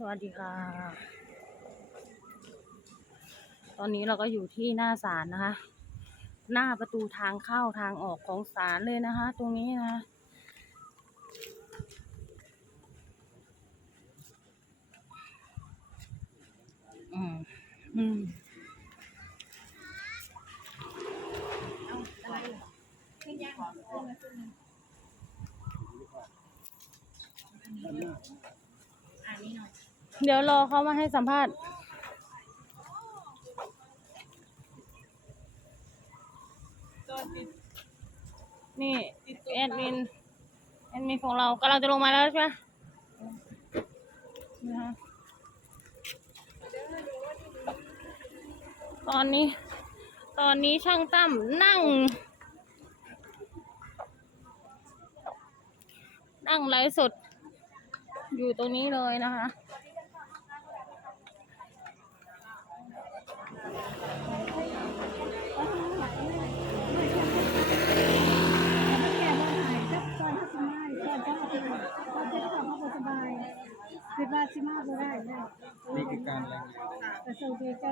สวัสดีค่ะ ตอนนี้เราก็อยู่ที่หน้าศาลนะคะ หน้าประตูทางเข้าทางออกของศาลเลยนะคะ ตรงนี้นะ อืม อืม เดี๋ยวรอเขามาให้สัมภาษณ์ นี่แอดมินแอดมินของเรากำลังจะลงมาแล้วใช่ไหมนะคะตอนนี้ ตอนนี้ช่างตั้มนั่ง นั่งไลฟ์สดอยู่ตรงนี้เลยนะคะ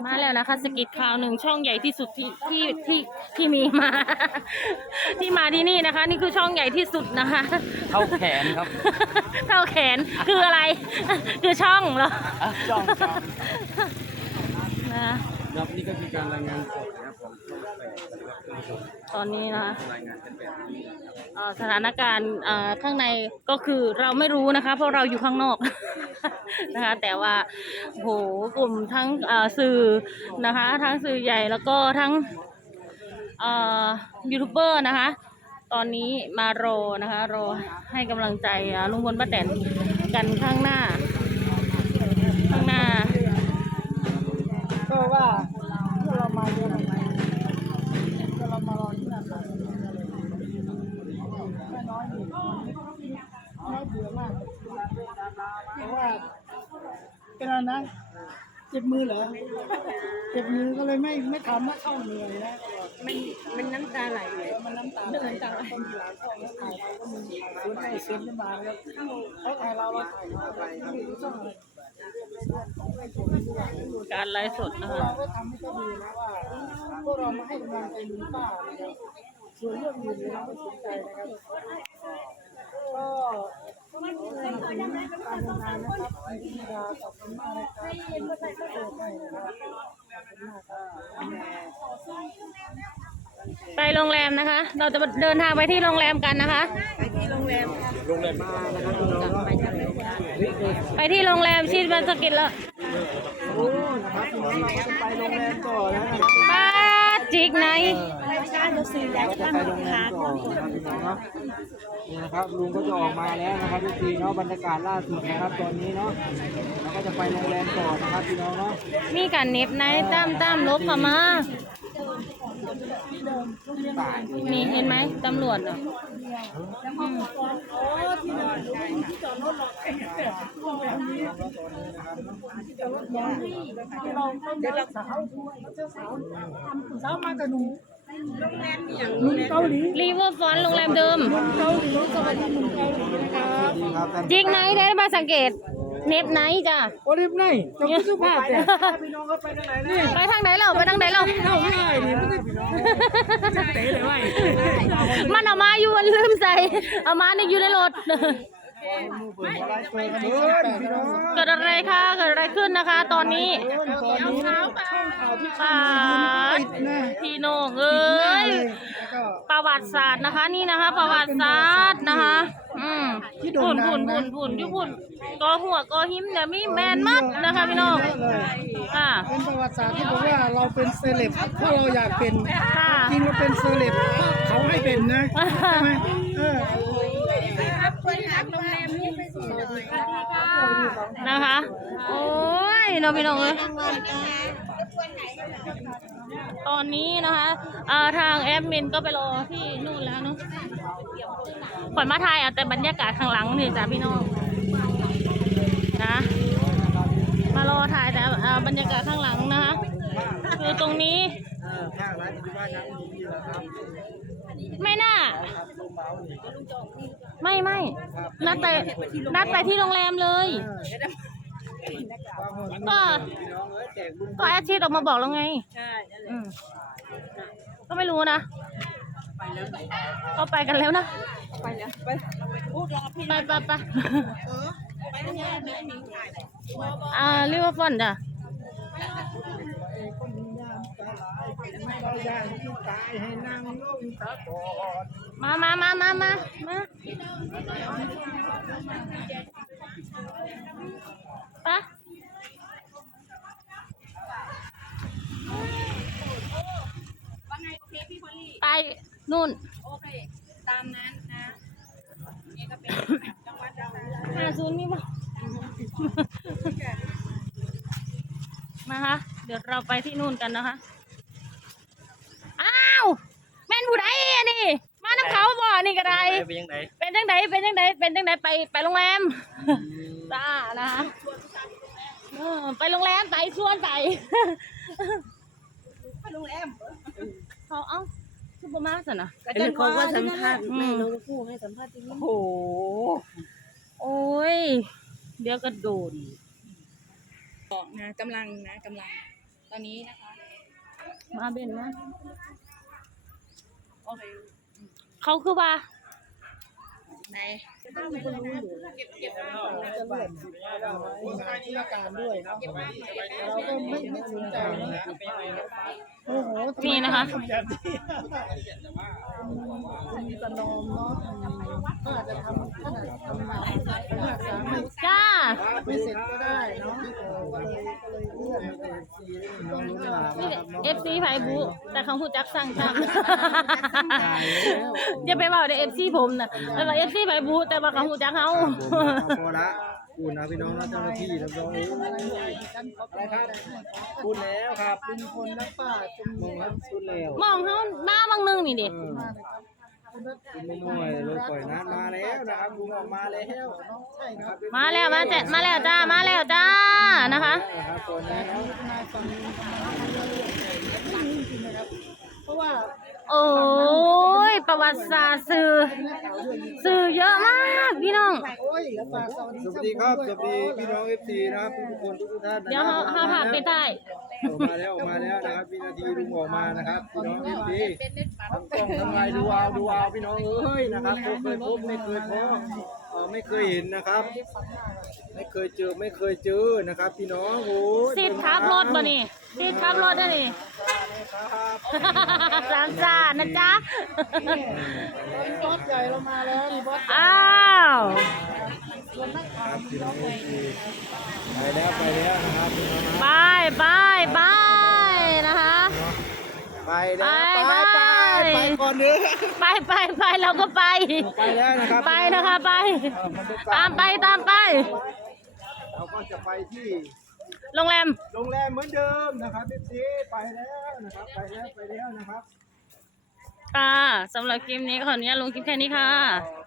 มาแล้วนะคะ สกิดข่าวหนึ่งช่องใหญ่ที่สุดที่ที่ที่ที่มีมา ที่มาที่นี่นะคะ นี่คือช่องใหญ่ที่สุดนะคะ เท่าแขนครับ เท่าแขนคืออะไร คือช่องเหรออะจ้องจ้องนะ ครับนี่ก็คือการรายงานสดนะครับของช่องแปดนะครับคุณผู้ชมตอนนี้นะคะรายงานกันแบบนี้นะครับเอ่อสถานการณ์เอ่อข้างในก็คือเราไม่รู้นะคะ เพราะเราอยู่ข้างนอก นะคะ แต่ว่าโหกลุ่มทั้งเอ่อสื่อนะคะ ทั้งสื่อใหญ่แล้วก็ทั้งเอ่อยูทูบเบอร์นะคะ ตอนนี้มารอนะคะรอให้กำลังใจอ่าลุงพลป้าแตนกันข้างหน้า ข้างหน้า ก็ว่าเรามาเยอะทำไมเรามารอที่นั่นเลยไม่น้อยอยู่น้อยเบื่อมากเพราะว่าเป็นอะไรนะเจ็บมือเหรอเจ็บมือก็เลยไม่ไม่ทำไม่เข้าเหนื่อยนะมันมันน้ำตาไหล น้ำตาเดินตาก็มีหลายช่องแล้วถ่ายเราก็มีสวนให้เสียงขึ้นมาแล้วเขาถ่ายเราเราถ่ายเขาไปไม่รู้ช่องการไลฟ์สดนะคะเราก็ทำให้เขาดูนะว่าพวกเรามาให้กำลังใจลุงป้านะครับส่วนเรื่องอื่นเราไม่สนใจนะครับก็การทำงานนะครับมีธรรมดาขอบคุณมากนะครับที่ให้นะครับขอบคุณมากครับ ไปโรงแรมนะคะ เราจะเดินทางไปที่โรงแรมกันนะคะโรงแรมมานะครับคุณน้องไปที่โรงแรมชีสบันสกิตแล้วโอ้นะครับพี่น้องเราก็จะไปโรงแรมต่อแล้วนะครับป้าจิกไหนเราจะไปโรงแรมต่อนะครับพี่น้องเนาะนี่นะครับลุงก็จะออกมาแล้วนะครับทุกทีเนาะบรรยากาศล่าสุดนะครับตอนนี้เนาะเราก็จะไปโรงแรมต่อนะครับพี่น้องเนาะมีการเน็บไหนตั้มตั้มลบเข้ามา นี่เห็นไหมตำรวจอะอืมเดี๋ยวรักษาเขาเจ้าสาวสาวมากับหนูโรงแรมอย่างรีเวอร์ฟอนโรงแรมเดิมเกาหลีสวัสดีลุงเกนะครับจิกไหนได้มาสังเกต เน็บไหนจ้ะโอ้รีบไหนจะพูดสุภาพแต่พี่น้องก็ไปทางไหนนี่ไปทางไหนเราไปทางไหนเราเข้าไม่ได้ดิไม่ได้พี่น้องจะเตะเลยว่มันเอามาอยู่มันลืมใส่เอามาเนี่ยอยู่ในรถพี่น้อง เกิดอะไรคะเกิดอะไรขึ้นนะคะ ตอนนี้ตอนนี้ช่องข่าวที่อ่าปิดนะพี่โหน่งเอ้ยแล้วก็ประวัติศาสตร์นะคะ นี่นะคะ ประวัติศาสตร์นะคะ อืมที่โด่พุ่งนดัพุ่นงนะพุ่นพุ่นอยุพุ่นกอหัวกอหิมเนี่ยมีแมนมัดนะคะพี่น้องค่ะเป็นประวัติศาสตร์ที่บอกว่าเราเป็นเซเลบเพราะเราอยากเป็นค่ะจริงเราเป็นเซเลบเพราะเขาให้เป็นนะใช่ไหมเออ นะคะ โอ้ยน้องพี่น้องเอ้ยตอนนี้นะคะอ่าทางแอดมินก็ไปรอที่นู่นแล้วเนาะขวัญมาถ่ายเอาแต่บรรยากาศข้างหลังนี่จ้ะพี่น้องนะ มารอถ่ายแต่บรรยากาศข้างหลังนะคะคือตรงนี้ไม่น่า ไม่ไม่นัดไปนัดไปที่โรงแรมเลย ก็พี่น้องเอ้ยแจกลุงก็แอดชีตออกมาบอกแล้วไงใช่นั่นแหละอืมก็ไม่รู้นะก็ไปกันแล้วนะไปแล้วไปพูดรอพี่ไปไปไปไปแล้วเนี่ยแม่หนิงถ่ายอ่าริเวอร์ฟอนจ้ะ เราอยากที่ตายให้นั่งลงตะกอนมามามามามามาไปว่าไงโอเคพี่พอลลี่ไปนู่น โอเค ตามนั้นนะนี่ก็เป็นจังหวัดเราห้าศูนย์มีบ่มาคะเดี๋ยวเราไปที่นู่นกันนะคะอ้าวแม่นผู้ใดอะนี่ มาน้ำเขาบ่นี่ก็ได้เป็นยังไงเป็นจังไดเป็นจังไดเป็นจังไดไปไปโรงแรมจ้านะคะเออไปโรงแรมไปชวนไป ไปโรงแรมเขาเอ้าคือบ่มาสินะก็จะเขาว่าสัมภาษณ์แม่น้องผู้ให้สัมภาษณ์ที่นี่โอ้โห โอ้ย เดี๋ยวก็โดน นะกำลังนะกำลัง ตอนนี้นะคะ มาเบนนะโอ เคเขาคือว่าไหนจะเลื่อนมีหน้าที่การด้วยนะเราก็ไม่ไม่สนใจนะโอ้โหนี่นะคะมีประนอมเนาะก็อาจจะทำขนาดทำมาขนาดสามไม่จ้าไม่เสร็จก็ได้เนาะ เลื่อนนี่เอฟซีไผ่บุ แต่เขาหูจักสั่งจ้าอย่าไปบอกในเอฟซีผมนะแต่ว่าเอฟซีไผ่บุ แต่ว่าเขาหูจักเขาพอละคุณนะพี่น้องนะเจ้าหน้าที่รับรองอะไรครับพูดแล้วครับเป็นคนและป้าจำนมวองนครับพูดแล้วมองเขามาบางนึงนี่ดิเออมากนะ คุณไม่น้อยเลยปล่อยนะมาแล้วนะครับลุงออกมาแล้วใช่ครับมาแล้วมาเจ็ดมาแล้วจ้ามาแล้วจ้านะคะครับตัวนี้เพราะว่า โอ้ย ประวัติศาสตร์สื่อสื่อเยอะมากพี่น้องโอ้ยแล้วฝากสวัสดีสวัสดีครับสวัสดีพี่น้องเอฟซีนะครับทุกคนทุกท่านนะเดี๋ยวเขาเขาถามไปได้ออกมาแล้วออกมาแล้วนะครับวินาทีลุงออกมานะครับพี่น้องเอฟซีทั้งกล้องทั้งไลน์ดูเอาดูเอาพี่น้องเอ้ยนะครับไม่เคยพบไม่เคยพบเอ่อไม่เคยเห็นนะครับ ไม่เคยเจอไม่เคยเจอนะครับ พี่น้องโอ้ยซีดขับรถบ่นี่ซีดขับรถได้นี่ ครับสามจานนะจ๊ะบอสใหญ่เรามาแล้วนี่บอสอ้าวครับพี่น้องเอฟซีไปแล้วไปแล้วนะครับพี่น้องไปนะไปไปนะคะไปแล้วไปไปไปไปไปก่อนเด้อไปไปไปเราก็ไป ไปแล้วนะครับไปนะคะไปเอ่อบรรยกศตามไปตามไปเราก็จะไปที่ โรงแรม โรงแรมเหมือนเดิมนะครับเอฟซีไปแล้วนะครับ ไปแล้วไปแล้วนะครับ ค่ะสำหรับคลิปนี้ขออนุญาตลงคลิปแค่นี้ค่ะขอบ